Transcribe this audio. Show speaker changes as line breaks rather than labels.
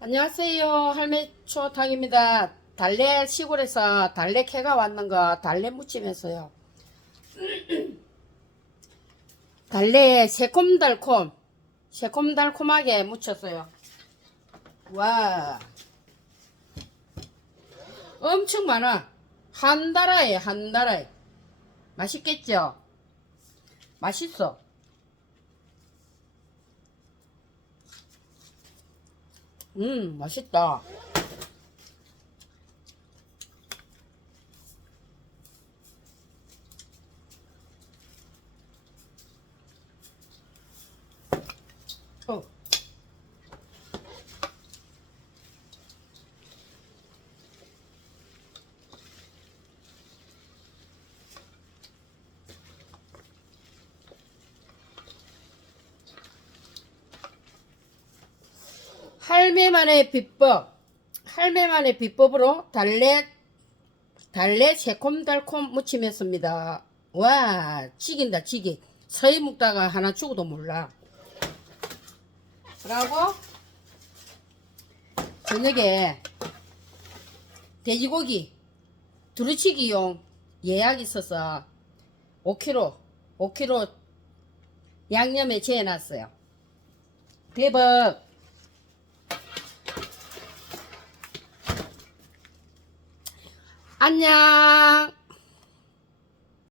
안녕하세요. 할매초탕입니다. 달래 시골에서 달래 캐가 왔는 거 달래 무침했어요. 달래에 새콤달콤, 새콤달콤하게 무쳤어요. 와. 엄청 많아. 한 달아에, 한 달아에. 맛있겠죠? 맛있어. 음, 맛있다. 어. 할매만의 비법, 할매만의 비법으로 달래, 달래 새콤달콤 무침했습니다. 와, 지긴다, 지기. 서희 묵다가 하나 주고도 몰라. 그러고, 저녁에 돼지고기 두루치기용 예약 있어서 5kg, 5kg 양념에 재해놨어요. 대박! 안녕.